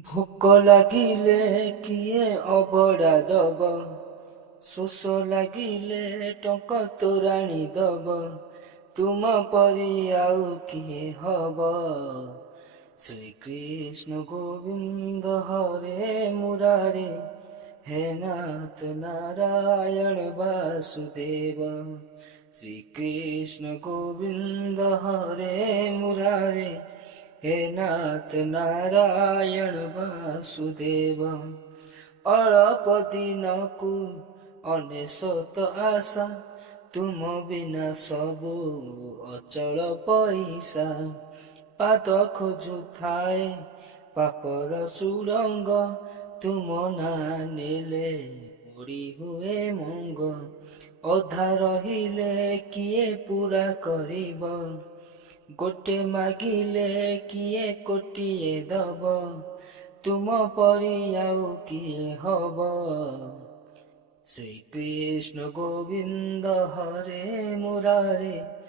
ଭୋକ ଲାଗିଲେ କିଏ ଅବଢ଼ା ଦବ, ଶୋଷ ଲାଗିଲେ ଟଙ୍କା ତୋରାଣି ଦବ, ତୁମ ପରି ଆଉ କିଏ ହବ। ଶ୍ରୀକୃଷ୍ଣ ଗୋବିନ୍ଦ ହରେ ମୁରାରେ, हे नाथ नारायण वासुदेव। श्री कृष्ण गोविंद हरे मुरारे, हे नाथ नारायण वासुदेव। अल्प दिनकु अनेशत आशा, तुम बिना सबु अचल पैसा। पाद खोजुଥାଏ पापर सुरंग, तुम ना नेले मोड़ी हुए मंग। अधा रहिले किए पूरा करिब, गोटे मागिले किए कोटिए दब, तुम परि आउ किए हब। श्री कृष्ण गोविंद हरे मुरारे,